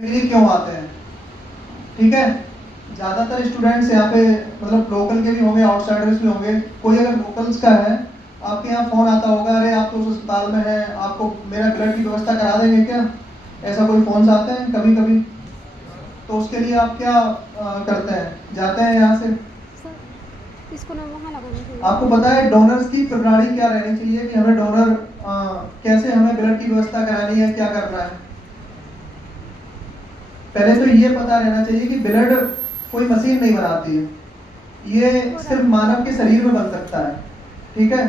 लिए क्यों आते हैं, ठीक है। ज़्यादातर स्टूडेंट्स यहाँ पे मतलब लोकल के भी होंगे, आउटसाइडर्स भी होंगे। कोई अगर लोकल्स का है, आपके यहाँ फ़ोन आता होगा, अरे आप तो उस अस्पताल में हैं, आपको मेरा ब्लड की व्यवस्था करा देंगे क्या, ऐसा कोई फ़ोन आते हैं कभी कभी। तो उसके लिए आप क्या करते हैं, जाते हैं यहाँ से। इसको ना वहाँ लगाना चाहिए। आपको पता है डोनर्स की प्रणाली क्या रहनी चाहिए, कि हमें डोनर कैसे हमें ब्लड की व्यवस्था करानी है, क्या करना है। पहले तो ये पता रहना चाहिए कि ब्लड कोई मशीन नहीं बनाती है, ये सिर्फ मानव के शरीर में बन सकता है, ठीक है।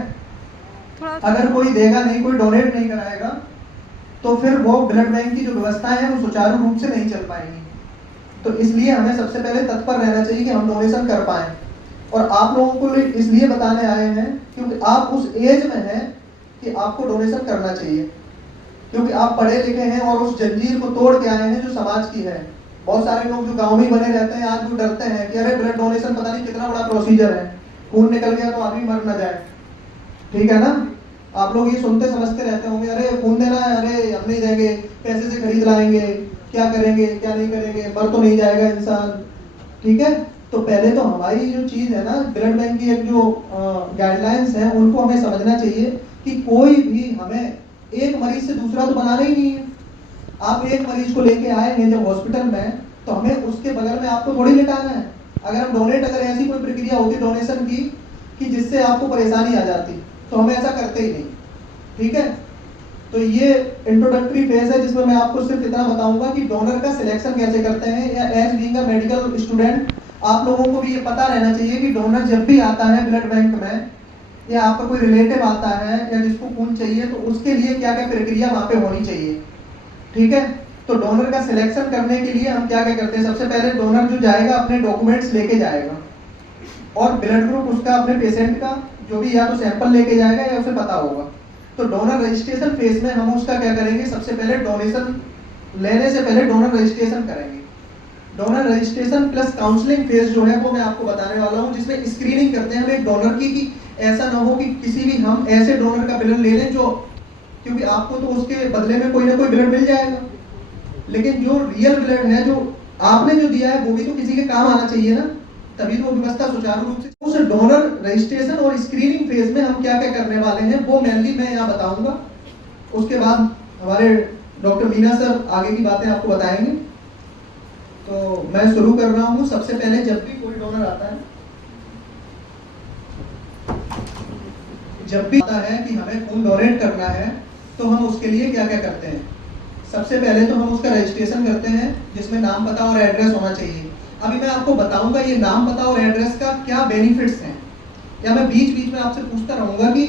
अगर कोई देगा नहीं, कोई डोनेट नहीं कराएगा, तो फिर वो ब्लड बैंक की जो व्यवस्थाएं हैं वो सुचारू रूप से नहीं चल पाएंगी। तो इसलिए हमें सबसे पहले तत्पर रहना चाहिए कि हम डोनेशन कर पाएं। और आप लोगों को इसलिए बताने आए हैं क्योंकि आप उस एज में हैं कि आपको डोनेशन करना चाहिए, क्योंकि आप पढ़े लिखे हैं और उस जंजीर को तोड़ के आए हैं जो समाज की है। बहुत सारे लोग जो गांव में बने रहते हैं आज भी डरते हैं कि अरे ब्लड डोनेशन पता नहीं कितना बड़ा प्रोसीजर है, खून निकल गया तो आदमी मर ना जाए, ठीक है ना। आप लोग ये सुनते समझते रहते होंगे, अरे खून देना है, अरे हम नहीं देंगे, पैसे से खरीद लाएंगे, क्या करेंगे क्या नहीं करेंगे, मर तो नहीं जाएगा इंसान, ठीक है। तो पहले तो हमारी जो चीज़ है ना, ब्लड बैंक की एक जो गाइडलाइंस है उनको हमें समझना चाहिए कि कोई भी हमें एक मरीज से दूसरा तो बनाना ही नहीं है। आप एक मरीज को लेके आए हैं जब हॉस्पिटल में, तो हमें उसके बगल में आपको थोड़ी लेटाना है। अगर हम डोनेट, अगर ऐसी कोई प्रक्रिया होती डोनेशन की कि जिससे आपको परेशानी आ जाती, तो हम ऐसा करते ही नहीं, ठीक है। तो ये इंट्रोडक्टरी फेज है जिसमें मैं आपको सिर्फ इतना बताऊंगा कि डोनर का सिलेक्शन कैसे करते हैं, या as being a medical student आप लोगों को भी ये पता रहना चाहिए कि डोनर जब भी आता है ब्लड बैंक में, या आपका कोई रिलेटिव आता है या जिसको खून चाहिए, तो उसके लिए क्या क्या प्रक्रिया वहाँ पे होनी चाहिए, ठीक है। तो डोनर का सिलेक्शन करने के लिए हम क्या क्या करते हैं, सबसे पहले डोनर जो जाएगा अपने डॉक्यूमेंट्स लेके जाएगा, और ब्लड ग्रुप उसका अपने पेशेंट का जो भी या तो सैंपल लेके जाएगा या उसे पता होगा। तो डोनर रजिस्ट्रेशन फेज में हम उसका क्या करेंगे, सबसे पहले डोनेशन लेने से पहले डोनर रजिस्ट्रेशन करेंगे। Donor registration plus counselling phase जो है वो मैं आपको बताने वाला हूँ, जिसमें स्क्रीनिंग करते हैं हम एक डोनर की, कि ऐसा ना हो कि किसी भी हम ऐसे डोनर का ब्लड ले लें जो, क्योंकि आपको तो उसके बदले में कोई ना कोई ब्लड मिल जाएगा, लेकिन जो रियल ब्लड है जो आपने जो दिया है वो भी तो किसी के काम आना चाहिए ना, तभी तो व्यवस्था सुचारू रूप से। उस डोनर रजिस्ट्रेशन और स्क्रीनिंग फेज में हम क्या क्या करने वाले हैं वो मेनली मैं यहाँ बताऊंगा। उसके बाद हमारे डॉक्टर मीना सर आगे की बातें आपको बताएंगे। तो मैं शुरू कर रहा हूँ। सबसे पहले जब भी कोई डोनर आता है, जब भी आता है कि हमें खून डोनेट करना है, तो हम उसके लिए क्या क्या करते हैं। सबसे पहले तो हम उसका रजिस्ट्रेशन करते हैं जिसमें नाम पता और एड्रेस होना चाहिए। अभी मैं आपको बताऊंगा ये नाम पता और एड्रेस का क्या बेनिफिट्स हैं, या मैं बीच बीच में आपसे पूछता रहूंगा कि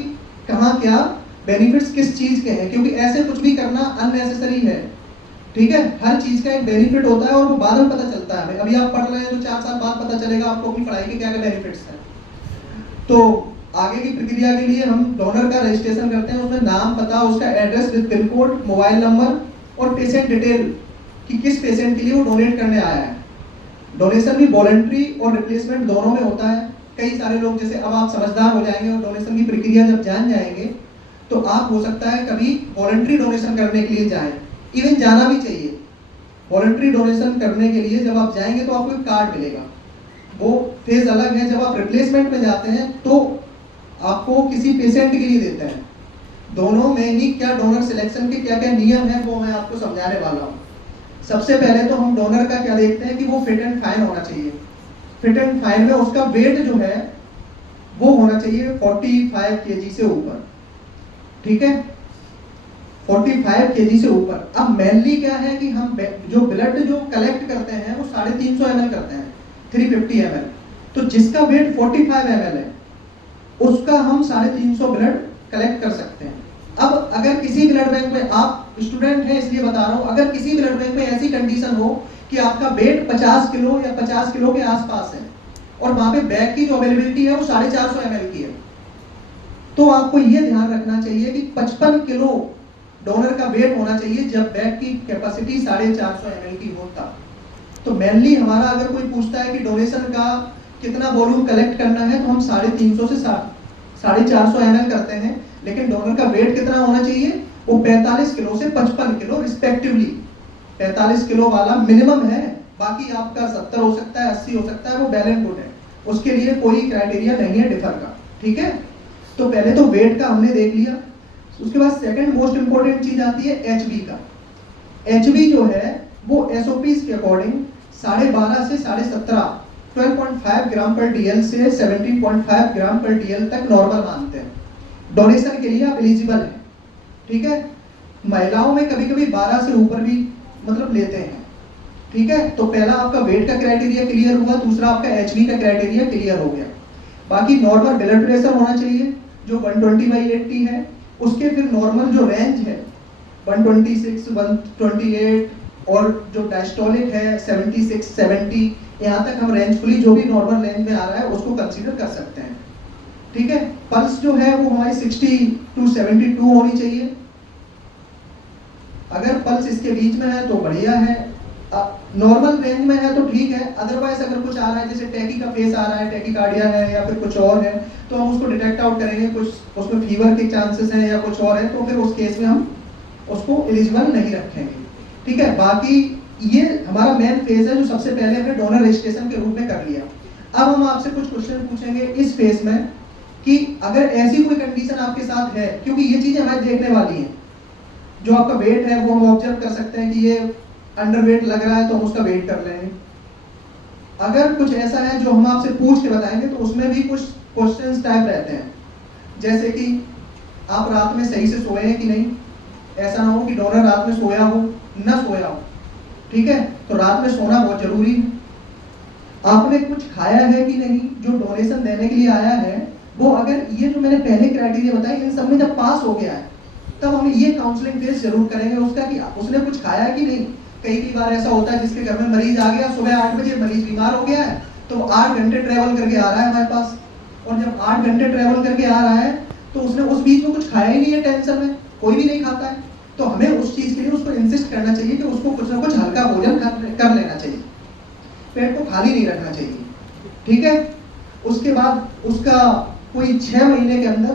कहाँ क्या बेनिफिट्स किस चीज के हैं, क्योंकि ऐसे कुछ भी करना अननेसेसरी है, ठीक है। हर चीज का एक बेनिफिट होता है और वो बाद में पता चलता है। अभी आप पढ़ रहे हैं तो 4 साल बाद पता चलेगा आपको अपनी पढ़ाई के क्या क्या बेनिफिट्स हैं। तो आगे की प्रक्रिया के लिए हम डोनर का रजिस्ट्रेशन करते हैं, उसमें नाम पता, उसका address with pin code, mobile number और पेशेंट डिटेल कि किस पेशेंट के लिए वो डोनेट करने आया है। डोनेशन भी वॉलंटरी और रिप्लेसमेंट दोनों में होता है। कई सारे लोग, जैसे अब आप समझदार हो जाएंगे और डोनेशन की प्रक्रिया जब जान जाएंगे, तो आप हो सकता है कभी वॉलंटरी डोनेशन करने के लिए जाएं, इवन जाना भी चाहिए। वॉलंटरी डोनेशन करने के लिए जब आप जाएंगे तो आपको एक कार्ड मिलेगा, वो फेज अलग है। जब आप रिप्लेसमेंट में जाते हैं तो आपको किसी पेशेंट के लिए देते हैं। दोनों में ही क्या डोनर सिलेक्शन के क्या क्या नियम है वो मैं आपको समझाने वाला हूँ। सबसे पहले तो हम डोनर का क्या देखते हैं कि वो फिट एंड फाइन होना चाहिए। फिट एंड फाइन में उसका वेट जो है वो होना चाहिए 45 kg से ऊपर, ठीक है, 45 kg से ऊपर। अब मेनली क्या है कि हम जो ब्लड जो कलेक्ट करते हैं वो 350 ml करते हैं, 350 ml। तो जिसका वेट 45 ml है उसका हम 350 ब्लड कलेक्ट कर सकते हैं। अब अगर किसी ब्लड बैंक में, आप स्टूडेंट हैं इसलिए बता रहा हूं, अगर किसी ब्लड बैंक में ऐसी कंडीशन हो कि आपका वेट 50 किलो या 50 किलो के आसपास है और वहां पे बैग की जो अवेलेबिलिटी है वो 450 ml की है, तो आपको यह ध्यान रखना चाहिए कि 55 किलो डोनर का वेट होना चाहिए जब बैग की कैपेसिटी 450 ml की हो तब। तो मेनली हमारा अगर कोई पूछता है कि डोनेशन का कितना वॉल्यूम कलेक्ट करना है, तो हम 350 से 450 ml करते हैं। लेकिन डोनर का वेट कितना होना चाहिए, वो 45 किलो से 55 किलो रिस्पेक्टिवली 45 किलो वाला मिनिमम है, बाकी आपका 70 हो सकता है, 80 हो सकता है, वो वेल एंड गुड है, उसके लिए कोई क्राइटेरिया नहीं है डिफर का। ठीक है, तो पहले तो वेट का हमने देख लिया। उसके बाद सेकंड मोस्ट इंपॉर्टेंट चीज आती है एचबी का। एचबी जो है वो एसओपीज के अकॉर्डिंग 12.5 से 17.5 12.5 ग्राम पर डीएल से 17.5 ग्राम पर डीएल तक नॉर्मल मानते हैं। डोनेशन के लिए आप एलिजिबल हैं। ठीक है, महिलाओं में कभी कभी 12 से ऊपर भी मतलब लेते हैं। ठीक है, तो पहला आपका वेट का क्राइटेरिया क्लियर हुआ, दूसरा आपका एचबी का क्राइटेरिया क्लियर हो गया। बाकी नॉर्मल ब्लड प्रेशर होना चाहिए जो 120/80 है। उसके फिर नॉर्मल जो रेंज है 126, 128 और जो डायस्टोलिक है 76, 70, यहाँ तक हम रेंजफुली जो भी नॉर्मल रेंज में आ रहा है उसको कंसीडर कर सकते हैं। ठीक है, पल्स जो है वो हमारी 60 to 72 होनी चाहिए। अगर पल्स इसके बीच में है तो बढ़िया है, नॉर्मल रेंज में है तो ठीक है। अदरवाइज अगर कुछ आ रहा है जैसे टैकी का फेस आ रहा है, टैकीकार्डिया है या फिर कुछ और है, तो हम उसको डिटेक्ट आउट करेंगे, कुछ उसमें फीवर के चांसेस हैं या कुछ और है, तो फिर उस केस में हम उसको एलिजिबल नहीं रखेंगे। ठीक है, बाकी ये हमारा मेन फेज है जो सबसे पहले हमने डोनर रजिस्ट्रेशन के रूप में कर लिया। अब हम आपसे कुछ क्वेश्चन पूछेंगे इस फेज में कि अगर ऐसी कोई कंडीशन आपके साथ है, क्योंकि ये चीजें हमें देखने वाली हैं, जो आपका वेट है वो हम ऑब्जर्व कर सकते हैं कि ये अंडर वेट लग रहा है तो हम उसका वेट कर लेंगे। अगर कुछ ऐसा है जो हम आपसे पूछ के बताएंगे तो उसमें भी कुछ क्वेश्चंस टाइप रहते हैं, जैसे कि आप रात में सही से सोए हैं कि नहीं। ऐसा ना हो कि डोनर रात में सोया हो ना सोया हो। ठीक है, तो रात में सोना बहुत जरूरी है। आपने कुछ खाया है कि नहीं, जो डोनेशन देने के लिए आया है वो अगर ये जो मैंने पहले क्राइटेरिया बताए इन सब में जब पास हो गया है तब हम ये काउंसलिंग फेज जरूर करेंगे उसका कि उसने कुछ खाया है कि नहीं। कई बार ऐसा होता है जिसके घर में मरीज आ गया, सुबह 8 बजे मरीज बीमार हो गया है, तो वो 8 घंटे ट्रेवल करके आ रहा है हमारे पास, और जब 8 घंटे ट्रेवल करके आ रहा है तो उसने उस बीच में कुछ खाया ही नहीं है, टेंशन में कोई भी नहीं खाता है, तो हमें उस चीज के लिए उसको इंसिस्ट करना चाहिए कि उसको कुछ ना कुछ हल्का भोजन कर लेना चाहिए, पेट को खाली नहीं रखना चाहिए। ठीक है, उसके बाद उसका कोई 6 महीने के अंदर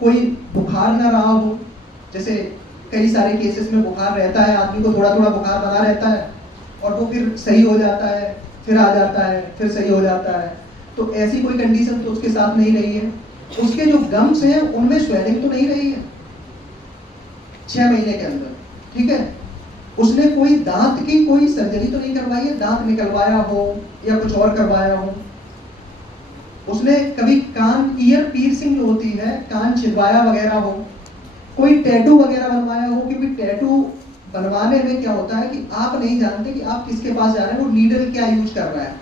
कोई बुखार ना रहा हो, जैसे कई सारे केसेस में बुखार रहता है, आदमी को थोड़ा थोड़ा बुखार बना रहता है और वो फिर सही हो जाता है, फिर आ जाता है, फिर सही हो जाता है, तो ऐसी कोई कंडीशन तो उसके साथ नहीं रही है। उसके जो गम्स हैं उनमें स्वेलिंग तो नहीं रही है 6 महीने के अंदर। ठीक है, उसने कोई दांत की कोई सर्जरी तो नहीं करवाई है, दांत निकलवाया हो या कुछ और करवाया हो। उसने कभी कान ईयर पीर्सिंग जो होती है, कान छिदवाया वगैरह हो, कोई टैटू वगैरह बनवाया हो, क्योंकि टैटू बनवाने में क्या होता है कि आप नहीं जानते कि आप किसके पास जा रहे हैं, वो नीडल क्या यूज कर रहा है।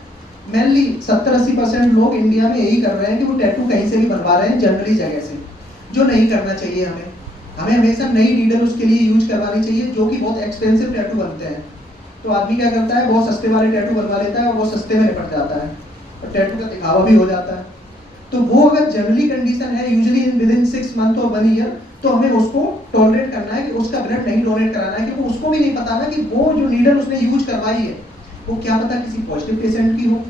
मेनली 70-80% लोग इंडिया में यही कर रहे हैं कि वो टैटू कहीं से भी बनवा रहे हैं, जनरली जगह से, जो नहीं करना चाहिए। हमें हमेशा नई नीडल उसके लिए यूज करवानी चाहिए, जो कि बहुत एक्सपेंसिव टैटू बनते हैं। तो आदमी क्या करता है, बहुत सस्ते वाले टैटू बनवा लेता है और वो सस्ते में निपट जाता है और टैटू का दिखावा भी हो जाता है। तो वो अगर जनरली कंडीशन है, यूजुअली विदिन 6 मंथ और 1 ईयर, तो हमें उसको टॉलरेट करना है कि उसका ब्लड नहीं डोनेट कराना है, क्योंकि उसको भी नहीं पता ना कि वो जो नीडल उसने यूज करवाई है वो क्या पता किसी पॉजिटिव पेशेंट की हो,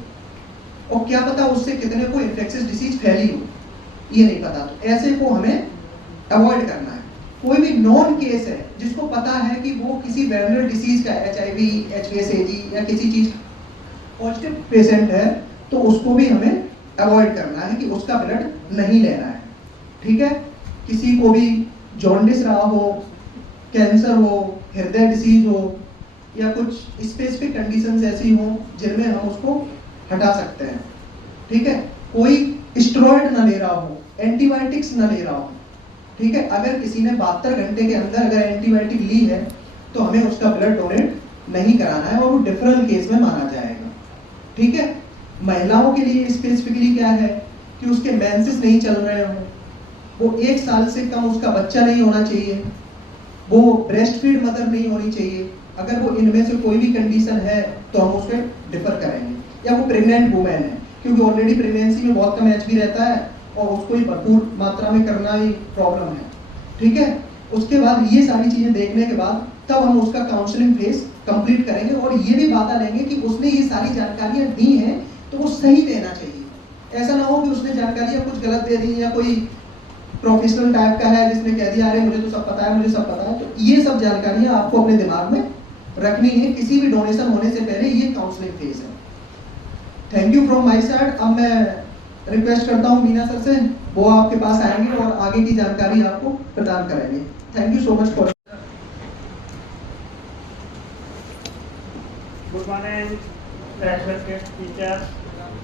और क्या पता उससे कितने को इन्फेक्शियस डिसीज फैली हो, ये नहीं पता। तो ऐसे को हमें अवॉइड करना है। कोई भी नॉन केस है जिसको पता है कि वो किसी वायरल डिसीज का HIV, HVSAG या किसी चीज पॉजिटिव पेशेंट है, तो उसको भी हमें अवॉइड करना है कि उसका ब्लड नहीं लेना है। ठीक है, किसी को भी जॉन्डिस रहा हो, कैंसर हो, हृदय डिसीज हो, या कुछ स्पेसिफिक कंडीशंस ऐसी हो जिनमें हम उसको हटा सकते हैं। ठीक है, कोई स्टेरॉइड ना ले रहा हो, एंटीबायोटिक्स ना ले रहा हो। ठीक है, अगर किसी ने 72 घंटे के अंदर अगर एंटीबायोटिक ली है तो हमें उसका ब्लड डोनेट नहीं कराना है और वो डिफरेंट केस में माना जाएगा। ठीक है, महिलाओं के लिए स्पेसिफिकली क्या है कि उसके मेंसेस नहीं चल रहे हो, वो 1 साल से कम उसका बच्चा नहीं होना चाहिए, वो ब्रेस्ट फीड मदर नहीं होनी चाहिए। अगर वो इनमें से कोई भी कंडीशन है तो हम उसके डिफर करेंगे, या वो प्रेग्नेंट वुमेन है, क्योंकि ऑलरेडी प्रेगनेंसी में बहुत कम HB रहता है और उसको ही भरपूर मात्रा में करना ही प्रॉब्लम है। ठीक है, उसके बाद ये सारी चीजें देखने के बाद तब हम उसका काउंसलिंग फेज कंप्लीट करेंगे और ये भी बात लेंगे कि उसने ये सारी जानकारियां दी हैं तो वो सही देना चाहिए। ऐसा ना हो कि उसने जानकारियां कुछ गलत दे दी, या कोई प्रोफेशनल टाइप का है जिसने कह दिया अरे मुझे तो सब पता है, मुझे सब पता है। तो ये सब जानकारियां आपको अपने दिमाग में रखनी है किसी भी डोनेशन होने से पहले, ये काउंसलिंग फेज है। Thank you from my side. अब मैं रिक्वेस्ट करता हूँ मीना सर से, वो आपके पास आएंगे और आगे की जानकारी आपको प्रदान करेंगे। Thank you so much for. Good morning respected teachers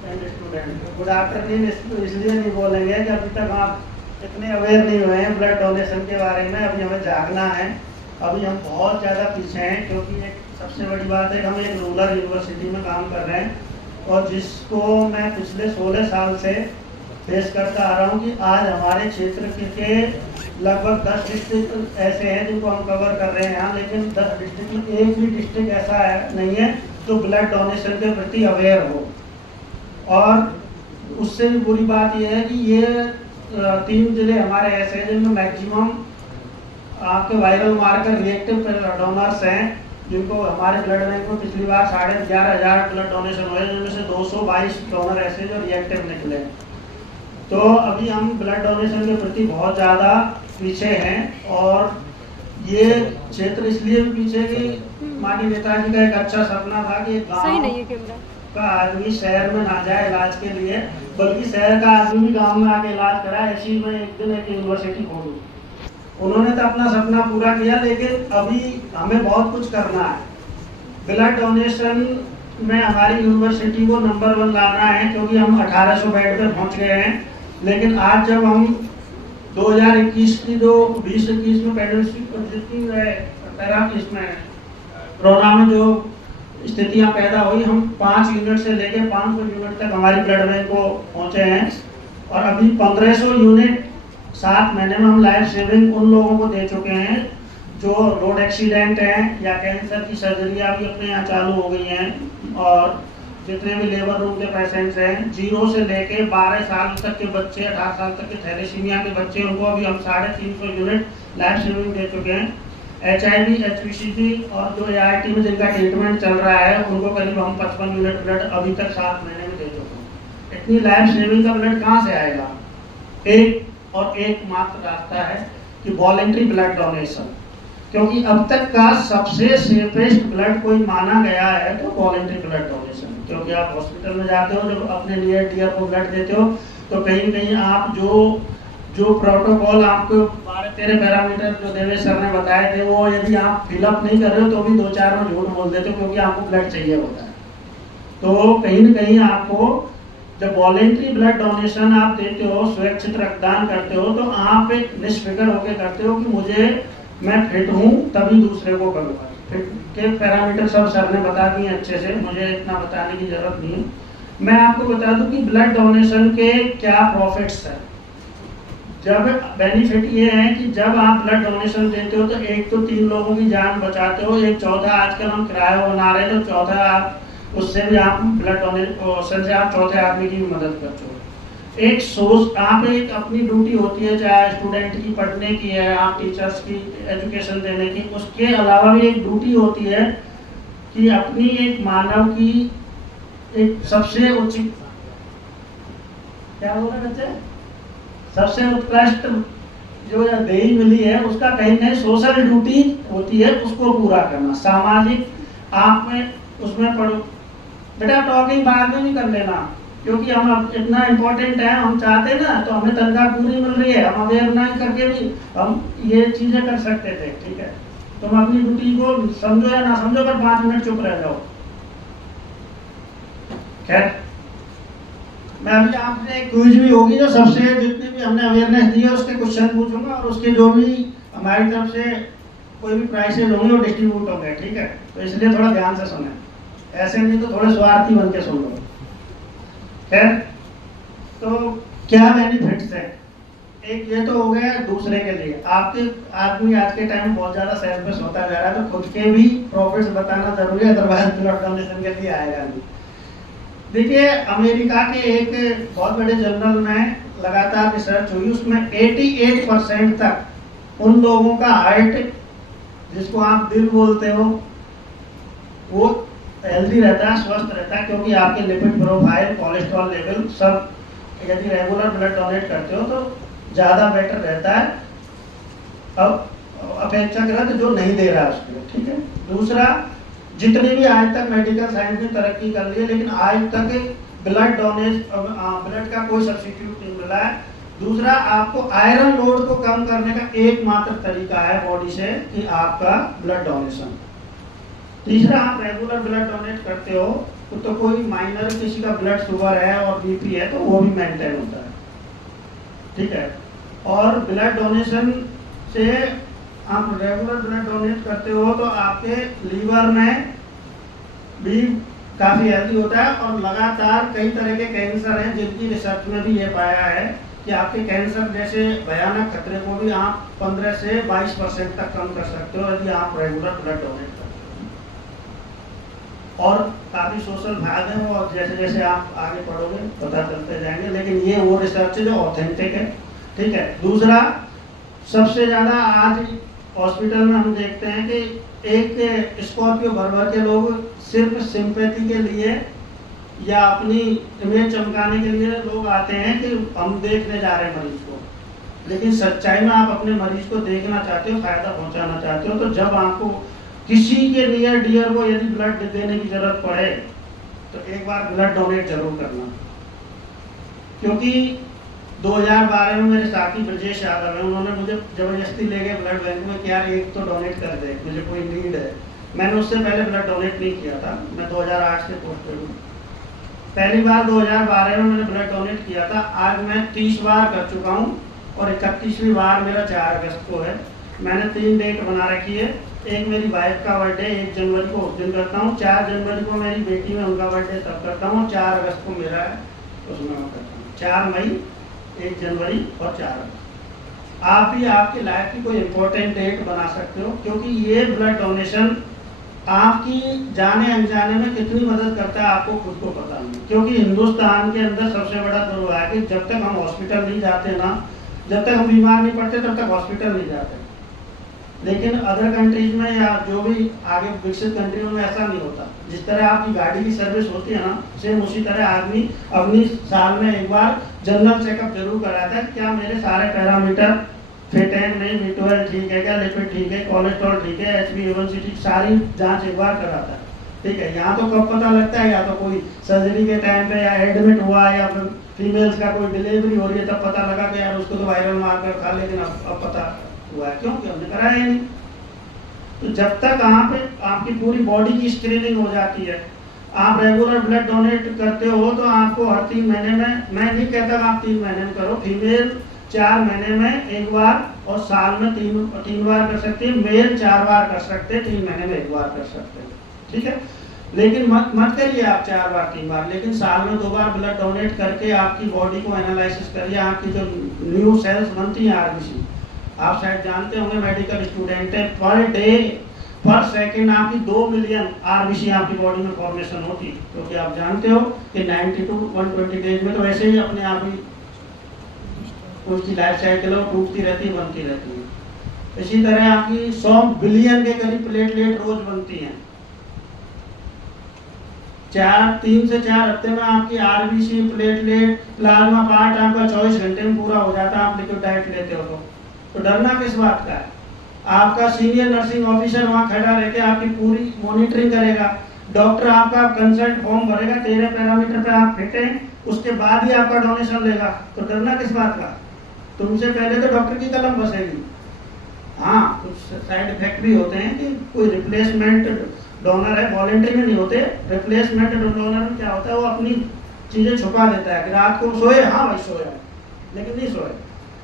and student. Good afternoon इसलिए नहीं बोलेंगे कि अभी तक आप इतने अवेयर नहीं हुए हैं ब्लड डोनेशन के बारे में। अभी हमें जागना है, अभी हम बहुत ज़्यादा पीछे हैं, क्योंकि एक सबसे बड़ी बात है कि हम एक रूरल यूनिवर्सिटी में काम कर रहे हैं और जिसको मैं पिछले 16 साल से फेस करता आ रहा हूँ कि आज हमारे क्षेत्र के लगभग 10 डिस्ट्रिक्ट ऐसे हैं जिनको हम कवर कर रहे हैं यहाँ, लेकिन 10 डिस्ट्रिक्ट में एक भी डिस्ट्रिक्ट ऐसा है नहीं है जो ब्लड डोनेशन के प्रति अवेयर हो। और उससे भी बुरी बात यह है कि ये 3 जिले हमारे ऐसे हैं जिनमें मैक्सिमम आपके वायरल मार्कर रिएक्टिव डोनर्स हैं, जिनको हमारे ब्लड बैंक में पिछली बार 11,500 ब्लड डोनेशन हुए, जिनमें से 222 डोनर ऐसे जो रिएक्टिव निकले। तो अभी हम ब्लड डोनेशन के प्रति बहुत ज़्यादा पीछे हैं और ये क्षेत्र इसलिए भी पीछे कि माननीय नेताजी का एक अच्छा सपना था कि गाँव का आदमी शहर में ना जाए इलाज के लिए, बल्कि शहर का आदमी भी गाँव में आके इलाज कराए। ऐसी में एक दिन एक यूनिवर्सिटी खोलूँ। उन्होंने तो अपना सपना पूरा किया, लेकिन अभी हमें बहुत कुछ करना है। ब्लड डोनेशन में हमारी यूनिवर्सिटी को नंबर 1 लाना है, क्योंकि हम 1800 बेड पे पहुंच गए हैं। लेकिन आज जब हम 2021 की जो 20-21 में इसमें कोरोना में जो स्थितियां पैदा हुई, हम 5 यूनिट से लेकर 500 यूनिट तक हमारी ब्लड बैंक को पहुंचे हैं और अभी 1500 यूनिट 7 महीने में हम लाइफ सेविंग उन लोगों को दे चुके हैं जो रोड एक्सीडेंट हैं या कैंसर की सर्जरियाँ भी अपने यहाँ चालू हो गई हैं। और जितने भी लेबर रूम के पेशेंट्स हैं 0 से लेके 12 साल तक के बच्चे, 18 साल तक के थैलेसीमिया के बच्चे, उनको अभी हम 350 यूनिट लाइफ सेविंग दे चुके हैं। HIV, HPCV और जो ART में जिनका ट्रीटमेंट चल रहा है उनको करीब हम 55 यूनिट ब्लड अभी तक 7 महीने में दे चुके हैं। इतनी लाइफ सेविंग का ब्लड कहाँ से आएगा? एकमात्र रास्ता है कि वॉलेंट्री ब्लड डोनेशन, क्योंकि अब तक का सबसे सेफेस्ट ब्लड कोई माना गया है तो वॉलेंट्री ब्लड डोनेशन। क्योंकि आप हॉस्पिटल में जाते हो, जब अपने नियर डियर को ब्लड देते हो, तो कहीं कहीं आप जो प्रोटोकॉल आपको 12-13 पैरामीटर जो देवेश सर ने बताए थे, वो यदि आप फिलअप नहीं कर रहे हो तो भी 2-4 में झूठ बोल देते हो, क्योंकि आपको ब्लड चाहिए होता है। तो कहीं न कहीं आपको जब वॉलेंट्री ब्लड डोनेशन आप देते हो, सुरक्षित रक्तदान करते हो, तो आप एक निष्फिक्र होकर करते हो कि मैं फिट हूँ तभी दूसरे को करूँगा। फिट के पैरामीटर सब सर ने बता दिए अच्छे से, मुझे इतना बताने की जरूरत नहीं है। मैं आपको बता दूं कि ब्लड डोनेशन के क्या प्रॉफिट्स हैं। जब बेनिफिट ये है कि जब आप ब्लड डोनेशन देते हो तो एक तो 3 लोगों की जान बचाते हो, एक चौथा आजकल हम किराया बना रहे हैं, तो चौथा आप उससे भी आप ब्लड डोनेशन से आप चौथे आदमी की भी मदद करते हो। एक सोच आप एक अपनी ड्यूटी होती है, चाहे स्टूडेंट की पढ़ने की है, आप टीचर्स की एजुकेशन देने की, उसके अलावा भी एक ड्यूटी होती है कि अपनी एक मानव की एक सबसे उच्च क्या बोला बच्चे सबसे उत्कृष्ट जो देही मिली है, उसका कहीं कहीं सोशल ड्यूटी होती है, उसको पूरा करना, सामाजिक आप में उसमें पढ़ो। बेटा टॉकिंग बाद में भी कर लेना, क्योंकि हम अब इतना इम्पोर्टेंट है, हम चाहते ना तो हमें तनख्वाह पूरी मिल रही है, हम अवेयर ना करके भी हम ये चीजें कर सकते थे। ठीक है, तुम अपनी ड्यूटी को समझो या ना समझो, पर 5 मिनट चुप रह जाओ। खैर, मैं अभी आपसे एक क्विज भी होगी, जो सबसे जितनी भी हमने अवेयरनेस दी है उसके क्वेश्चन पूछूंगा और उसके जो भी हमारी तरफ से कोई भी प्राइसेज होंगे वो डिस्ट्रीब्यूट होंगे। ठीक है, तो इसलिए थोड़ा ध्यान से सुने, ऐसे नहीं तो थोड़े स्वार्थी बन के सुन लो। खैर, तो क्या बेनिफिट्स है? एक ये तो हो गया दूसरे के लिए। आपके आदमी आज के टाइम बहुत ज्यादा सेल्फिश होता जा रहा है, तो खुद के भी प्रॉफिट्स बताना जरूरी है, अदरवाइज ब्लड डोनेशन के लिए आएगा नहीं। देखिए, अमेरिका के एक बहुत बड़े जर्नल में लगातार रिसर्च हुई, उसमें 88% तक उन लोगों का हार्ट, जिसको आप दिल बोलते हो, वो हेल्दी रहता है, स्वस्थ रहता है, क्योंकि आपके लिपिड प्रोफाइल, कोलेस्ट्रॉल लेवल सब यदि रेगुलर ब्लड डोनेट करते हो तो ज़्यादा बेटर रहता है अब अपेक्षाकृत जो नहीं दे रहा है उसके लिए। ठीक है, दूसरा जितनी भी आज तक मेडिकल साइंस ने तरक्की कर ली है, लेकिन आज तक ब्लड का कोई सब्स्टिट्यूट नहीं मिला है। दूसरा, आपको आयरन लोड को कम करने का एकमात्र तरीका है बॉडी से कि आपका ब्लड डोनेशन। तीसरा, आप रेगुलर ब्लड डोनेट करते हो तो कोई माइनर किसी का ब्लड शुगर है और बीपी है तो वो भी मेंटेन होता है, ठीक है। और ब्लड डोनेशन से आप रेगुलर ब्लड डोनेट करते हो तो आपके लीवर में भी काफ़ी हेल्दी होता है। और लगातार कई तरह के कैंसर हैं जिनकी रिसर्च में भी ये पाया है कि आपके कैंसर जैसे भयानक खतरे को भी आप 15 से 22% तक कम कर सकते हो यदि आप रेगुलर ब्लड डोनेट करते हो। और काफ़ी सोशल फायदे हैं और जैसे जैसे आप आगे पढ़ोगे पता चलते जाएंगे, लेकिन ये वो रिसर्च है जो ऑथेंटिक है, ठीक है। दूसरा, सबसे ज़्यादा आज हॉस्पिटल में हम देखते हैं कि एक स्कॉर्पियो भर भर के लोग सिर्फ सिंपैथी के लिए या अपनी इमेज चमकाने के लिए लोग आते हैं कि हम देखने जा रहे हैं मरीज को, लेकिन सच्चाई में आप अपने मरीज को देखना चाहते हो, फायदा पहुंचाना चाहते हो, तो जब आपको किसी के नियर डियर को यदि ब्लड देने की जरूरत पड़े तो एक बार ब्लड डोनेट जरूर करना। क्योंकि 2012 में मेरे साथी ब्रजेश यादव है, उन्होंने मुझे जबरदस्ती ले गए ब्लड बैंक में कि यार एक तो डोनेट कर दे, मुझे कोई नीड है। मैंने उससे पहले ब्लड डोनेट नहीं किया था, मैं 2008 से पोस्टेड हूँ। पहली बार 2012 में मैंने ब्लड डोनेट किया था। आज मैं 30 बार कर चुका हूँ और 31वीं बार मेरा 4 अगस्त को है। मैंने 3 डेट बना रखी है। एक मेरी वाइफ का बर्थडे 1 जनवरी को उस दिन करता हूँ, 4 जनवरी को मेरी बेटी में उनका बर्थडे तब करता हूँ, 4 अगस्त को मेरा है उसमें मैं करता हूँ। 4 मई, 1 जनवरी और 4 अगस्त। आप ही आपकी लाइफ की कोई इम्पोर्टेंट डेट बना सकते हो, क्योंकि ये ब्लड डोनेशन आपकी जाने अनजाने में कितनी मदद करता है आपको खुद को पता नहीं। क्योंकि हिंदुस्तान के अंदर सबसे बड़ा दुर्भाग्य है कि जब तक हम हॉस्पिटल नहीं जाते ना, जब तक हम बीमार नहीं पड़ते तब तक हॉस्पिटल नहीं जाते। लेकिन अदर कंट्रीज में या जो भी आगे विकसित कंट्रियों में ऐसा नहीं होता। जिस तरह आपकी गाड़ी की सर्विस होती है ना, सेम उसी तरह आदमी अपनी साल में एक बार जनरल चेकअप जरूर कराता है, क्या मेरे सारे पैरामीटर फिट है नहीं, B12 ठीक है क्या, लिपिड ठीक है, कोलेस्ट्रॉल ठीक है, HbA1c ठीक, सारी जांच एक बार कराता है, ठीक है। यहाँ तो कब पता लगता है, या तो कोई सर्जरी के टाइम पे या एडमिट हुआ या फिर फीमेल्स का कोई डिलीवरी हो रही है तब पता लगा कि यार उसको तो वायरल मार्कर था, लेकिन अब पता हुआ है, क्यों कि हमने कराया नहीं। तो जब तक आपकी पूरी बॉडी की स्क्रीनिंग हो जाती है, आप रेगुलर ब्लड डोनेट करते हो तो आपको हर 3 महीने में, मैं नहीं कहता आप 3 महीने में करो, फीमेल 4 महीने में एक बार और साल में 3 बार कर सकते हैं, मेल 4 बार कर सकते हैं, 3 महीने में 1 बार कर सकते हैं, ठीक है। लेकिन मत करिए आप 4 बार 3 बार, लेकिन साल में 2 बार ब्लड डोनेट करके आपकी बॉडी को एनालिसिस करिए। आपकी जो न्यू सेल्स बनती हैं आरबीसी, आप शायद जानते होंगे, मेडिकल स्टूडेंट है, पर डे पर सेकंड आपकी 2 मिलियन आरबीसी आपकी बॉडी में फॉर्मेशन होती है। क्योंकि आप जानते हो कि 90 to 120 डेज में तो वैसे ही अपने आप ही उसकी लाइफ साइकिल टूटती रहती है, बनती रहती है। इसी तरह आपकी 100 बिलियन के करीब प्लेटलेट रोज बनती हैं। 3 से 4 हफ्ते में आपकी आरबीसी, प्लेटलेट, प्लाज्मा पार्ट आपका 24 घंटे में पूरा हो जाता है, आप लिक्विड डाइट लेते हो तो डरना किस बात का है। आपका सीनियर नर्सिंग ऑफिसर वहाँ खड़ा रहकर आपकी पूरी मॉनिटरिंग करेगा, डॉक्टर आपका कंसल्ट फॉर्म भरेगा, तेरे पैरामीटर पे आप फिट हैं, उसके बाद ही आपका डोनेशन लेगा, तो डरना किस बात का। तुमसे पहले तो डॉक्टर की कलम बसेगी। हाँ, कुछ साइड इफेक्ट भी होते हैं कि कोई रिप्लेसमेंट डोनर है, वॉलेंट्री में नहीं होते। रिप्लेसमेंट डोनर में क्या होता है, वो अपनी चीज़ें छुपा देता है कि रात को सोए, हाँ भाई सोया, लेकिन नहीं सोए।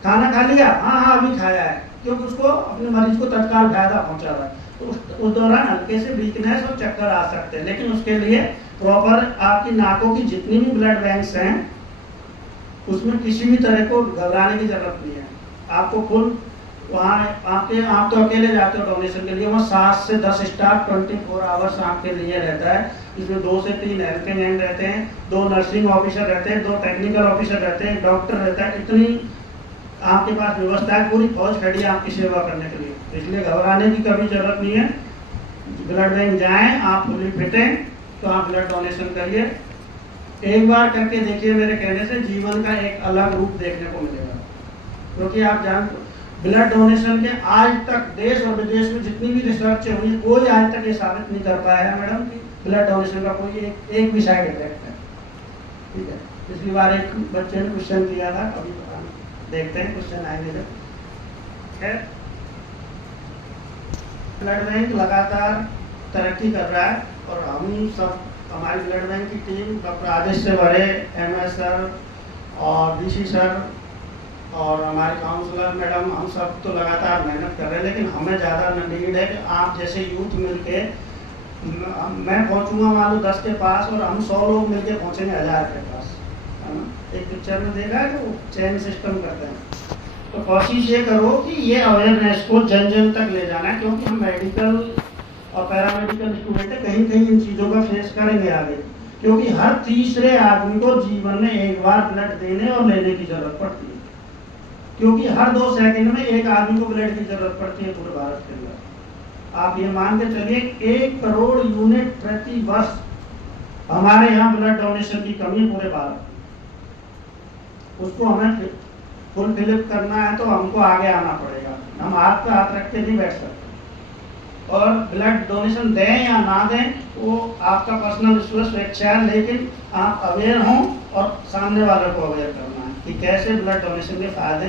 खाना खा लिया, हाँ अभी खाया है, क्योंकि उसको अपने मरीज को तत्काल फायदा पहुंचा रहा है। तो उस दौरान हल्के से वीकनेस और चक्कर आ सकते हैं, लेकिन उसके लिए प्रॉपर आपकी नाकों की जितनी भी ब्लड बैंक्स हैं उसमें किसी भी तरह को घबराने की जरूरत नहीं है। आपको फुल वहाँ आप तो अकेले जाते हो डोनेशन के लिए, वहाँ 7 से 10 स्टाफ 24 आवर्स आपके लिए रहता है। इसमें 2 से 3 हेल्पिंग हैंड रहते हैं, 2 नर्सिंग ऑफिसर रहते हैं, 2 टेक्निकल ऑफिसर रहते हैं, डॉक्टर रहता है। इतनी आपके पास व्यवस्था है, पूरी फौज खड़ी है आपकी सेवा करने के लिए, इसलिए घबराने की कभी जरूरत नहीं है। ब्लड बैंक जाएं, आप फुली फिट हैं तो आप ब्लड डोनेशन करिए। एक बार करके देखिए, मेरे कहने से जीवन का एक अलग रूप देखने को मिलेगा। क्योंकि आप ब्लड डोनेशन के आज तक देश और विदेश में जितनी भी रिसर्च हुई, कोई आज तक ये साबित नहीं कर पाया है मैडम कि ब्लड डोनेशन का कोई एक भी साइड इफेक्ट है। ठीक है, पिछली बार एक बच्चे ने क्वेश्चन दिया था, अभी देखते हैं क्वेश्चन आएंगे जब। है ब्लड बैंक लगातार तरक्की कर रहा है और हम सब, हमारी ब्लड बैंक की टीम डॉक्टर आदित्य बड़े, MS सर और DC सर और हमारे काउंसलर मैडम, हम सब तो लगातार मेहनत कर रहे हैं, लेकिन हमें ज़्यादा नीड है कि आप जैसे यूथ मिलके, मैं पहुंचूंगा मान लो 10 के पास और हम 100 लोग मिलके पहुंचेंगे 1000 के पास, है ना। एक पिक्चर में देखा है कि वो चेन सिस्टम करते हैं, तो कोशिश ये करो कि ये अवेयरनेस को जन जन तक ले जाना है, क्योंकि हम मेडिकल और पैरामेडिकल स्टूडेंट कहीं कहीं इन चीज़ों का फेस करेंगे आगे, क्योंकि हर तीसरे आदमी को जीवन में एक बार ब्लड देने और लेने की जरूरत पड़ती है, क्योंकि हर 2 सेकंड में एक आदमी को ब्लड की जरूरत पड़ती है पूरे भारत के अंदर। आप ये मान के चलिए 1 करोड़ यूनिट प्रति वर्ष हमारे यहाँ ब्लड डोनेशन की कमी है पूरे भारत। उसको हमें फुलफिल करना है तो हमको आगे आना पड़ेगा, हम हाथ पे हाथ रख के नहीं बैठ सकते। और ब्लड डोनेशन दें या ना दें वो आपका पर्सनल स्वेच्छा है, लेकिन आप अवेयर हों और सामने वाले को अवेयर करना है कि कैसे ब्लड डोनेशन के फायदे,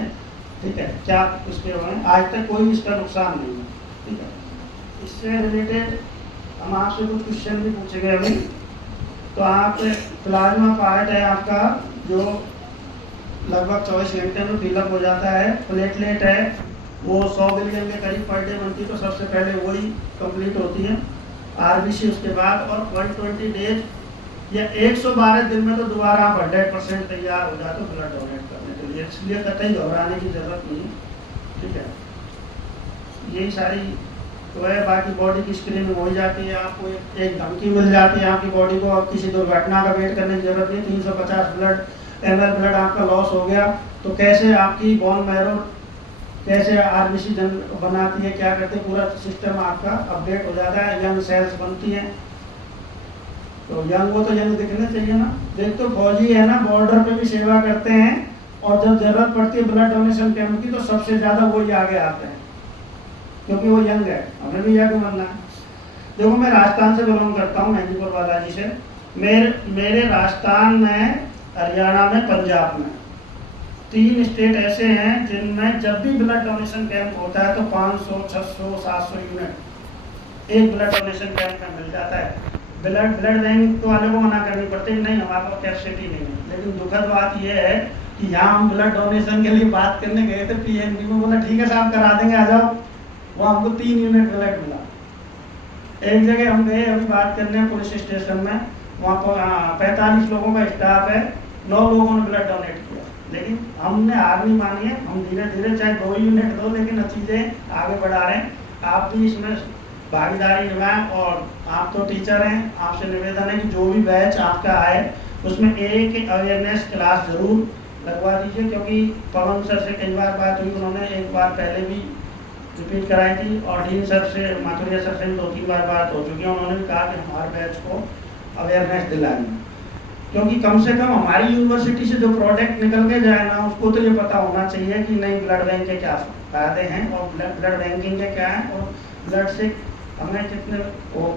ठीक है, क्या उसके हुए। आज तक कोई इसका नुकसान नहीं है, ठीक है। इससे रिलेटेड हम आपसे कुछ क्वेश्चन भी पूछेंगे अभी। तो आप प्लाज्मा पार्ट है आपका जो लगभग 24 घंटे में फिलअप हो जाता है। प्लेटलेट है वो 100 बिलियन के करीब पर डे बनती है, तो सबसे पहले वही कंप्लीट होती है। RBC उसके बाद, और 120 डेज या 112 दिन में तो दोबारा आप 100% तैयार हो जाते हो ब्लड डोनेट करने के लिए, इसलिए कतई घबराने की जरूरत नहीं है, ठीक है। यही सारी तो है, बाकी बॉडी की स्क्रीनिंग हो जाती है, आपको एक धमकी मिल जाती है आपकी बॉडी को, और किसी दुर्घटना का वेट करने की जरूरत नहीं। 350 ml ब्लड आपका लॉस हो गया तो कैसे आपकी बोन मैरो कैसे RBC बनाती है, क्या करते हैं, पूरा सिस्टम आपका अपडेट हो जाता है, यंग सेल्स बनती हैं। तो यंग वो तो यंग दिखने चाहिए ना। देख तो फौजी है ना, बॉर्डर पे भी सेवा करते हैं, और जब जरूरत पड़ती है ब्लड डोनेशन कैंप की तो सबसे ज़्यादा वही आगे आते हैं, क्योंकि वो यंग है, हमें भी यंग बनना है। देखो मैं राजस्थान से बिलोंग करता हूँ, मेहंदीपुर बालाजी से। मेरे राजस्थान में, हरियाणा में, पंजाब में 3 स्टेट ऐसे हैं जिनमें जब भी ब्लड डोनेशन कैंप होता है तो 500, 600, 700 यूनिट एक ब्लड डोनेशन कैंप में मिल जाता है। ब्लड बैंक वाले को मना करनी पड़ती है, नहीं हमारे पास कैपेसिटी नहीं है। लेकिन दुखद बात यह है कि यहाँ हम ब्लड डोनेशन के लिए बात करने गए थे, PNB में बोला ठीक है साहब करा देंगे, आ जाओ। वो हमको 3 यूनिट ब्लड मिला। एक जगह हम गए अभी बात करने पुलिस स्टेशन में, वहाँ पर 45 लोगों का स्टाफ है, 9 लोगों ने ब्लड डोनेट किया, लेकिन हमने हार नहीं मानी है। हम धीरे धीरे चाहे 2 यूनिट दो, लेकिन चीज़ें आगे बढ़ा रहे हैं। आप भी इसमें भागीदारी निभाएं, और आप तो टीचर हैं, आपसे निवेदन है कि जो भी बैच आपका आए उसमें एक अवेयरनेस क्लास जरूर लगवा दीजिए, क्योंकि पवन सर से कई बार बात हुई, उन्होंने एक बार पहले भी रिपीट कराई थी, और डीन सर से, माथुरिया सर से 2-3 बार बात हो चुकी है। उन्होंने भी कहा कि हमारे बैच को अवेयरनेस दिलानी, क्योंकि कम से कम हमारी यूनिवर्सिटी से जो प्रोडक्ट निकल के जाए ना, उसको तो ये पता होना चाहिए कि नहीं ब्लड बैंक के क्या फायदे हैं, और ब्लड बैंकिंग के क्या हैं, और ब्लड से हमें कितने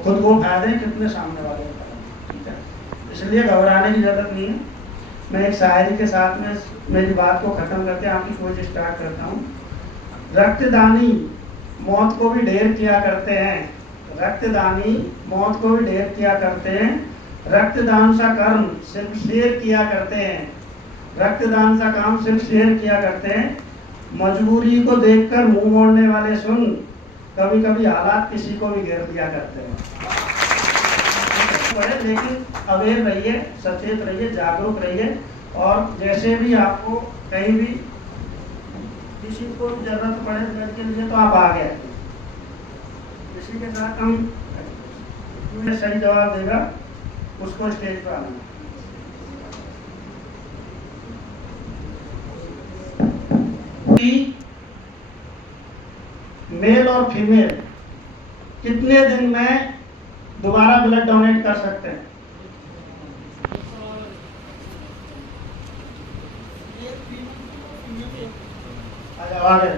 खुद को फायदे हैं, कितने सामने वाले को फायदे, ठीक है। इसलिए घबराने की जरूरत नहीं है। मैं एक शायरी के साथ में मेरी बात को ख़त्म करके आपकी कोई स्टार्ट करता हूँ। रक्तदानी मौत को भी ढेर किया करते हैं, रक्तदानी मौत को भी ढेर किया करते हैं, रक्तदान सा कर्म सिर्फ शेर किया करते हैं, रक्तदान सा काम सिर्फ शेर किया करते हैं। मजबूरी को देखकर मुंह मोड़ने वाले सुन, कभी कभी हालात किसी को भी घेर दिया करते हैं। लेकिन अवेयर रहिए, सचेत रहिए, जागरूक रहिए, और जैसे भी आपको कहीं भी किसी को जरूरत पड़े ब्लड के लिए तो आप आ गए। इसी के साथ हम सही जवाब देगा उसको स्टेज पर आना। मेल और फीमेल कितने दिन में दोबारा ब्लड डोनेट कर सकते हैं? आगे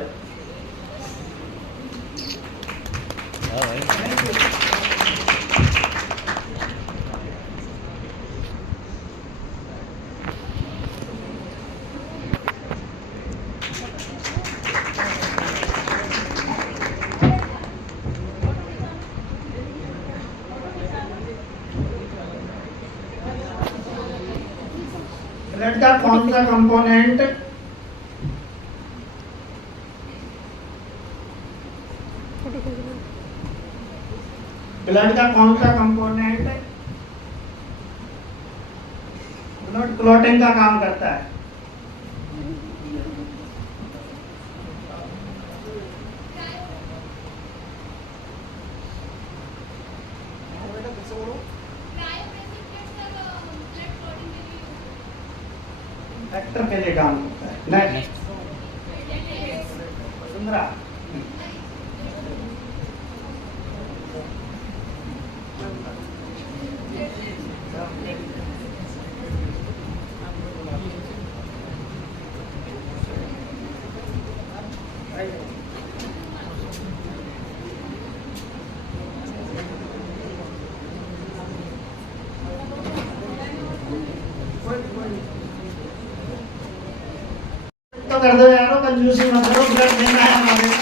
ब्लड का कौन सा कंपोनेंट ब्लड का कौन सा कंपोनेंट ब्लड क्लॉटिंग का काम करता है? फैक्टर के लिए काम करता है। नेक्स्ट वसुंधरा। तो कर दो यारो, कंजूसी मत करो, ब्लड देना है हमारे।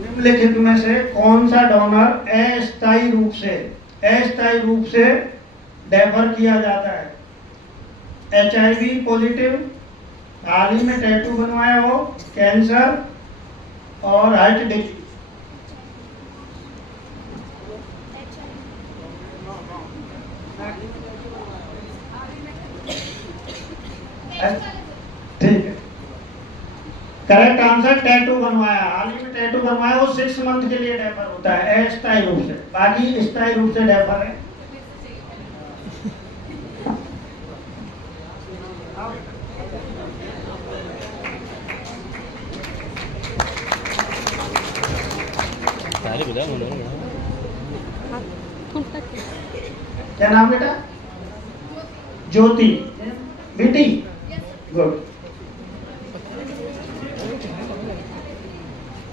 निम्नलिखित में से कौन सा डोनर अस्थायी रूप से डेफर किया जाता है? HIV पॉजिटिव, हाल ही में टैटू बनवाया हो, कैंसर और हार्ट डिजीज। ठीक है, करेक्ट आंसर टैटू बनवाया, हाल ही में टैटू बनवाया, वो 6 मंथ के लिए डेफर होता है अस्थायी रूप से, बाकी स्थायी रूप से डेफर है। क्या नाम बेटा? ज्योति बेटी, गुड।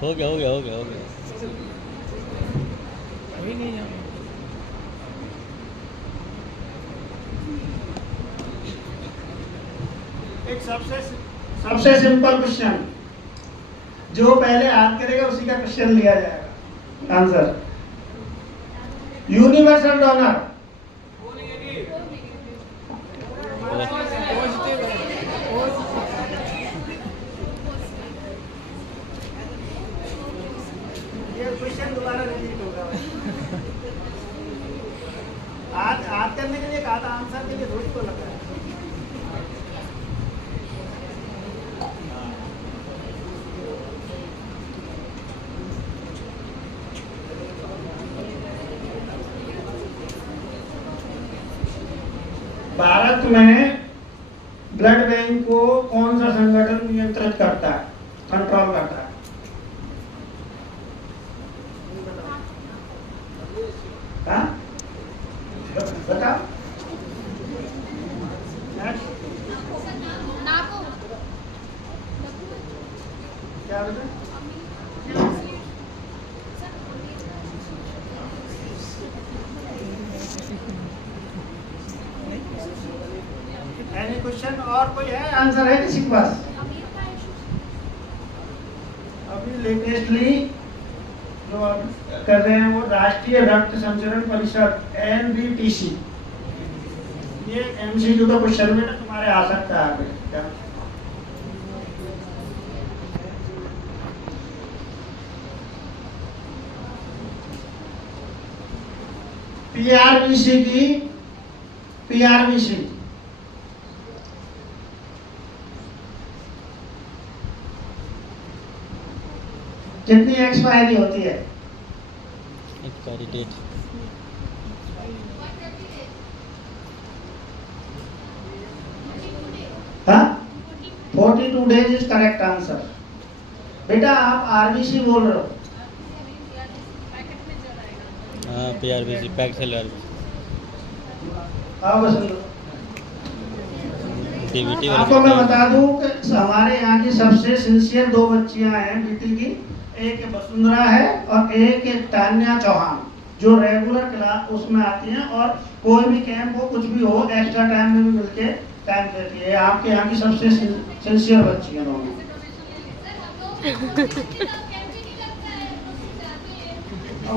हो गया। एक सबसे सिंपल क्वेश्चन, जो पहले हाथ करेगा उसी का क्वेश्चन लिया जाएगा आंसर। यूनिवर्सल डोनर क्वेश्चन दोबारा रिपीट होगा। आज करने के लिए कहा था, आंसर के लिए थोड़ी को लगा है। भारत में ब्लड बैंक को कौन सा संगठन नियंत्रित करता है, कंट्रोल करता है? बताओ। क्या बेटा? एनी क्वेश्चन और कोई है? आंसर है किसी के पास? अभी लेटेस्टली जो कर रहे हैं वो राष्ट्रीय रक्त संचरण परिषद NBTC, ये MCQ का क्वेश्चन में तुम्हारे आ सकता है आगे। PRBC कितनी एक्सपायरी होती है? Expiry date 42 days is correct answer. बेटा आप RBC बोल रहे हो? हाँ, PRBC पैक सेल आपको मैं बता दूं कि हमारे यहाँ की सबसे सिंसियर 2 बच्चियां हैं बीटी की, एक वसुंधरा है और एक तान्या चौहान, जो रेगुलर क्लास उसमें आती हैं और कोई भी कैंप हो, कुछ भी हो, एक्स्ट्रा टाइम में भी मिलके टाइम देती है। आपके यहाँ की सबसे सिंसियर बच्ची है दोनों।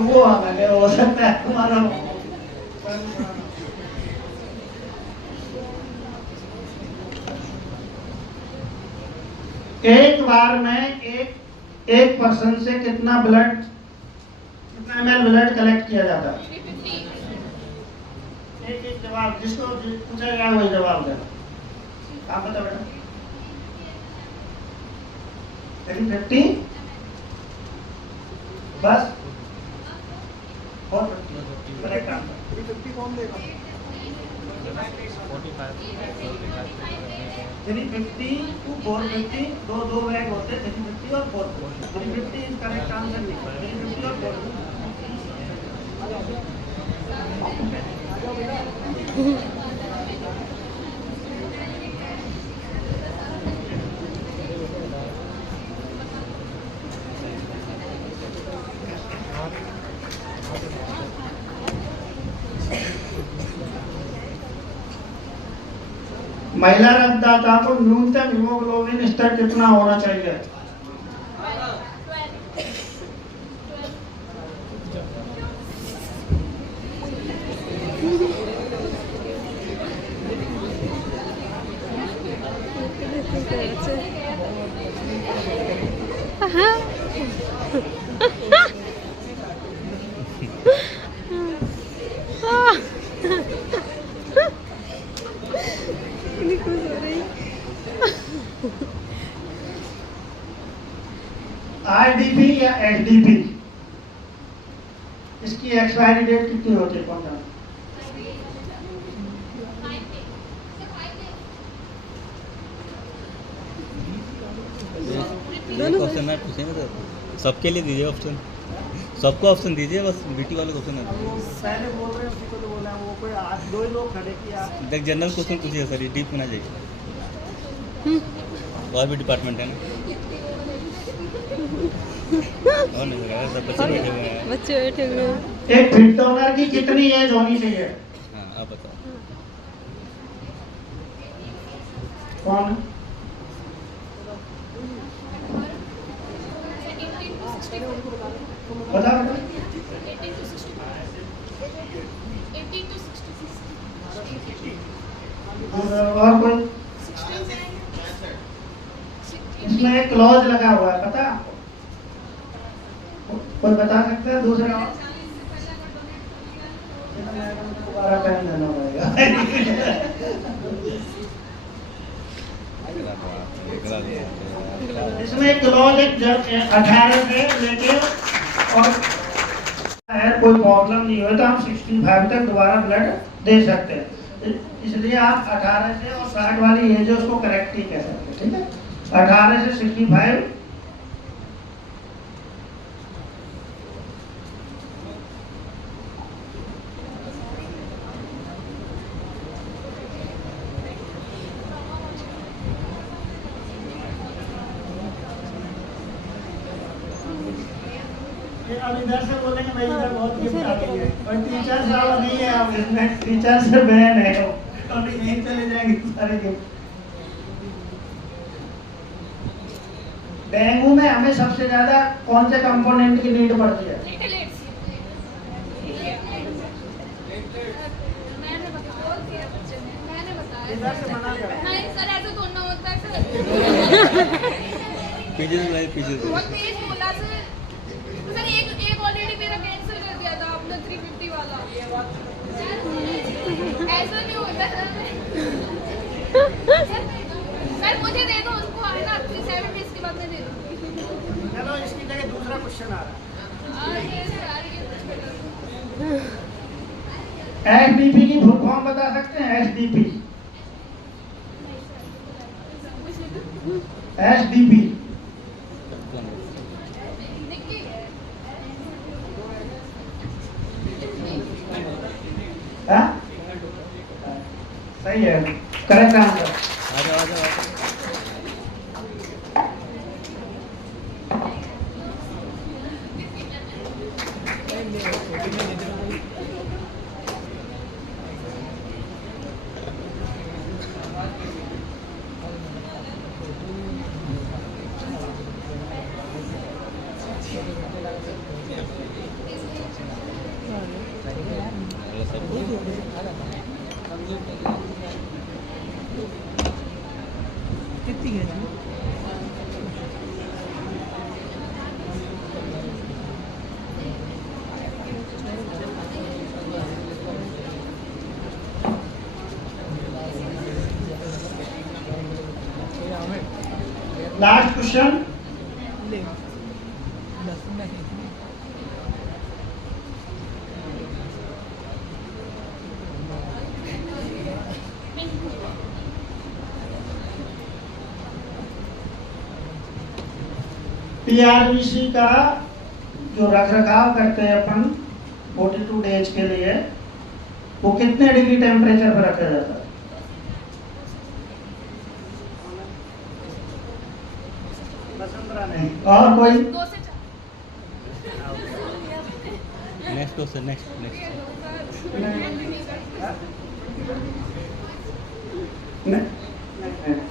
वो अलग है, हो सकता है तुम्हारा। एक बार में एक पर्सन से कितना ml ब्लड कलेक्ट किया जाता है? एक जवाब, जिसको पूछा गया वही जवाब दे। आप बता बेटा। 350 बस और करेक्ट आंसर। 350 कौन देगा? 350 to 450 दो बैग होते हैं, 350 और 450। 350 इज करेक्ट आंसर नहीं, 350 और 450। महिला रक्तदाता को न्यूनतम हीमोग्लोबिन स्तर कितना होना चाहिए? आरडीपी या एसडीपी, इसकी एक्सपायरी डेट कितनी होती है? कौन सा? ऑप्शन मैं पूछेंगे तो सबके लिए दीजिए ऑप्शन, सबको ऑप्शन दीजिए, बस बीटी वाले को ऑप्शन है। पहले बोल रहे हैं, उसी को तो बोला वो कोई आज दो ही लोग खड़े किए आप। देख जनरल क्वेश्चन पूछिए सर, ये डीप होना चाहिए। और भी डिपार्टमेंट है ना, और नहीं सर, सब बच्चे बैठे हुए हैं। बच्चे बैठे हुए हैं। एक फिट डोनर की कितनी एज होनी चाहिए? हाँ आप बताओ। कौन? बता बेटा। 18 to 66। और कोई? इसमें एक क्लॉज लगा हुआ है, पता आपको? कोई बता सकता है? दूसरा दोबारा पेन देना पड़ेगा। इसमें एक क्लॉज एक 18 से लेके और कोई प्रॉब्लम नहीं हो तो हम 65 तक दोबारा ब्लड दे सकते हैं। इसलिए आप 18 से और 60 वाली एज है उसको करेक्ट ही कह सकते हैं, ठीक है? 18 से 65। अब इधर से बोलेंगे भाई इधर बहुत गिफ्ट आ गई है, और टीचर साहब नहीं है, अब इसमें टीचर से बहन है और यहीं चले जाएंगे सारे गिफ्ट। डेंगू में हमें सबसे ज्यादा कौन से कंपोनेंट की नीड पड़ती है? इधर से मना कर। नहीं सर, ऐसा तो ना होता है सर। पीछे बहुत तेज बोला सर। सर एक ऑलरेडी मेरा कैंसिल कर दिया था आपने 350 वाला। ऐसा नहीं होता सर, मुझे दे दो उसको, है ना 7 डेज के बाद मैं दे दूँगी। चलो इसकी जगह दूसरा क्वेश्चन आ रहा है। एसडीपी की फुल फॉर्म बता सकते हैं? एसडीपी एसडीपी सही है, करेक्ट आंसर। आ जाओ। लास्ट क्वेश्चन, पीआरबीसी का जो रखरखाव करते हैं अपन 42 डेज के लिए, वो कितने डिग्री टेम्परेचर पर रखा जाता है? नहीं। और कोई? 2 से 4। नेक्स्ट क्वेश्चन, नेक्स्ट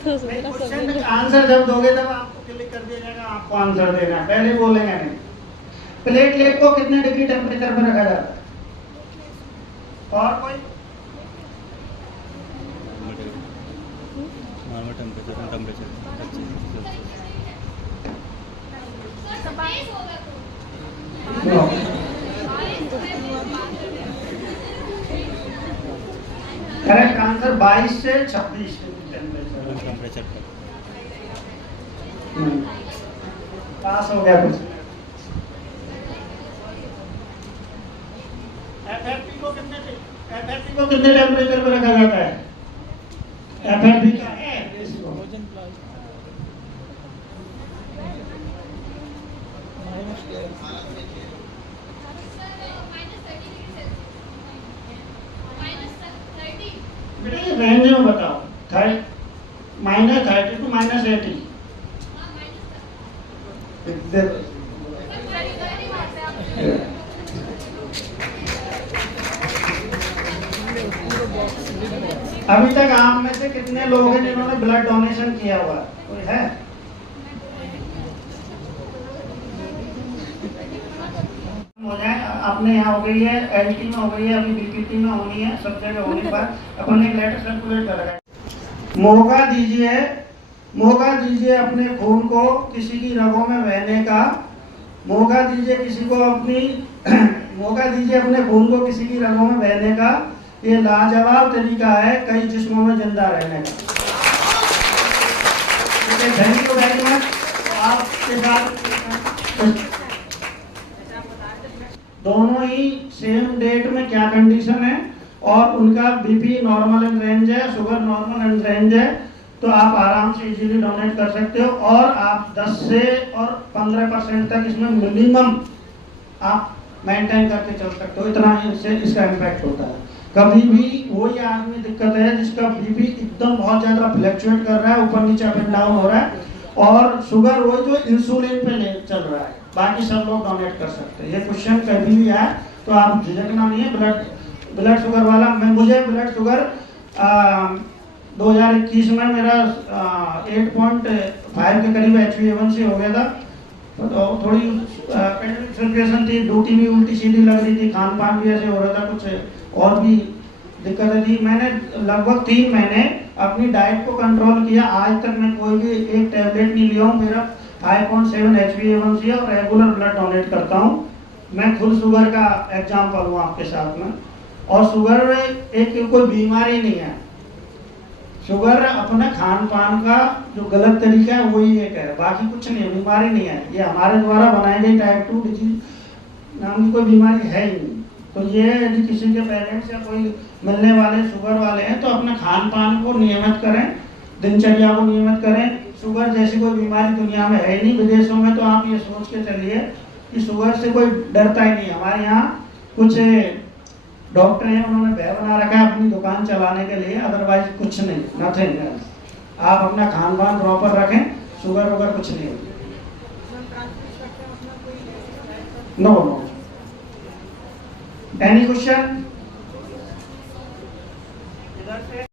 क्वेश्चन का आंसर जब दोगे तब आपको क्लिक कर दिया जाएगा, आपको आंसर देना है, पहले बोलेंगे नहीं। प्लेटलेट को कितने डिग्री टेम्परेचर पर रखा जाता है? और कोई? नॉर्मल टेम्परेचर करेक्ट आंसर 22 से 26 टेम्परेचर पास हो गया कुछ। एफएफपी को कितने टेम्परेचर पर रखा जाता है? एफएफपी का है बेटा, ये रेंज में बताओ, -30 to -80। अभी तक आप में से कितने लोग हैं जिन्होंने ब्लड डोनेशन किया हुआ है? कोई है? हो जाए, अपने यहाँ हो गई है, एलटी में हो गई है, अभी बीपीटी में होनी है, सब जगह होने के बाद अपन एक लेटर सर्कुलेट करेगा। मौका दीजिए अपने खून को किसी की रगों में बहने का, मौका दीजिए अपने खून को किसी की रगों में बहने का, ये लाजवाब तरीका है कई जिस्मों में जिंदा रहने का। Thank you very much. आपके साथ दोनों ही सेम डेट में क्या कंडीशन है और उनका बीपी नॉर्मल एंड रेंज है, शुगर नॉर्मल एंड रेंज है, तो आप आराम से इजीली डोनेट कर सकते हो। और आप 10 से और 15% तक इसमें मिनिमम आप मेंटेन करके चल सकते हो, इतना इससे इसका इम्पैक्ट होता है। कभी भी वही आदमी दिक्कत है जिसका बीपी एकदम बहुत ज्यादा फ्लक्चुएट कर रहा है, ऊपर नीचे अप एंड डाउन हो रहा है, और शुगर वही जो इंसुलिन पे चल रहा है, बाकी सब लोग डोनेट कर सकते हैं। ये क्वेश्चन कभी भी आए तो आप झिझकना नहीं है। ब्लड शुगर वाला, मुझे ब्लड शुगर 2021 में मेरा 8.5 के करीब HbA1c हो गया था। तो थोड़ी सिचुएशन थी, ड्यूटी भी उल्टी सीधी लग रही थी, खान पान भी ऐसे हो रहा था, कुछ और भी दिक्कतें थी। मैंने लगभग 3 महीने अपनी डाइट को कंट्रोल किया। आज तक मैं कोई भी एक टैबलेट नहीं लिया हूँ। मेरा 5.7 HbA1c है और रेगुलर ब्लड डोनेट करता हूँ। मैं खुद शुगर का एग्जाम्पल हूँ आपके साथ में। और शुगर एक कोई बीमारी नहीं है, शुगर अपने खान पान का जो गलत तरीका है वही एक है, बाकी कुछ नहीं है, बीमारी नहीं है। ये हमारे द्वारा बनाई गई टाइप 2 डिजीज नाम की कोई बीमारी है ही नहीं। तो ये यदि किसी के पेरेंट्स या कोई मिलने वाले शुगर वाले हैं तो अपने खान पान को नियमित करें, दिनचर्या को नियमित करें। शुगर जैसी कोई बीमारी दुनिया में है ही नहीं। विदेशों में तो आप ये सोच के चलिए कि शुगर से कोई डरता ही नहीं। हमारे यहाँ कुछ डॉक्टर हैं, उन्होंने भय बना रखा है अपनी दुकान चलाने के लिए, अदरवाइज कुछ नहीं, नथिंग। आप अपना खान पान प्रॉपर रखें, शुगर वगैरह कुछ नहीं होती। नो। Any question?